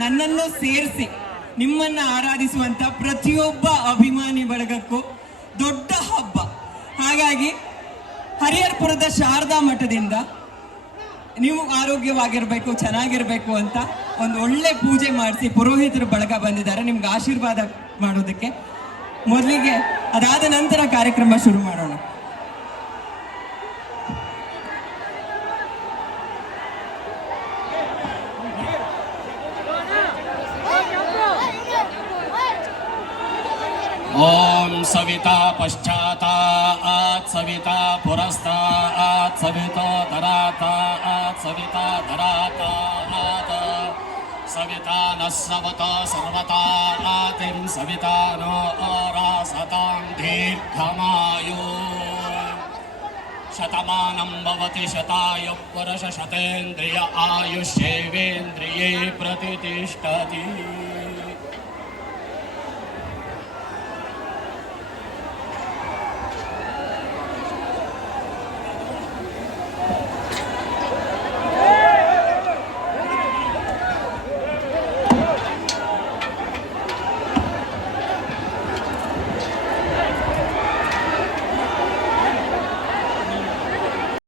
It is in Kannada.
ನನ್ನನ್ನು ಸೇರಿಸಿ ನಿಮ್ಮನ್ನ ಆರಾಧಿಸುವಂತ ಪ್ರತಿಯೊಬ್ಬ ಅಭಿಮಾನಿ ಬಳಗಕ್ಕೂ ದೊಡ್ಡ ಹಬ್ಬ. ಹಾಗಾಗಿ ಹರಿಹರಪುರದ ಶಾರದಾ ಮಠದಿಂದ ನೀವು ಆರೋಗ್ಯವಾಗಿರ್ಬೇಕು, ಚೆನ್ನಾಗಿರ್ಬೇಕು ಅಂತ ಒಂದು ಒಳ್ಳೆ ಪೂಜೆ ಮಾಡಿಸಿ ಪುರೋಹಿತರ ಬಳಗ ಬಂದಿದ್ದಾರೆ ನಿಮ್ಗೆ ಆಶೀರ್ವಾದ ಮಾಡೋದಕ್ಕೆ. ಮೊದಲಿಗೆ ಅದಾದ ನಂತರ ಕಾರ್ಯಕ್ರಮ ಶುರು ಮಾಡೋಣ. ಓಂ ಸವಿತಾ ಪಶ್ಚಾತ್ತಾತ್ ಸವಿತಾ ಪುರಸ್ತಾತ್ ಸವಿತಾ ಧರಾತಾತ್ ಸವಿತಾ ಧರಾತಾತ್ ಸವಿತಾ ನ ಸವತ ಸರ್ವತಾತಿಂ ಸವಿತಾ ನೋ ರಾಸತಾಂ ದೀರ್ಘಮಾಯು ಶತಮಾನಂ ಭವತಿ ಶತಾಯುಃ ಪುರುಷ ಶತೇಂದ್ರಿಯ ಆಯುಷ್ಯೇವೇಂದ್ರಿಯೇ ಪ್ರತಿಷ್ಠತಿ.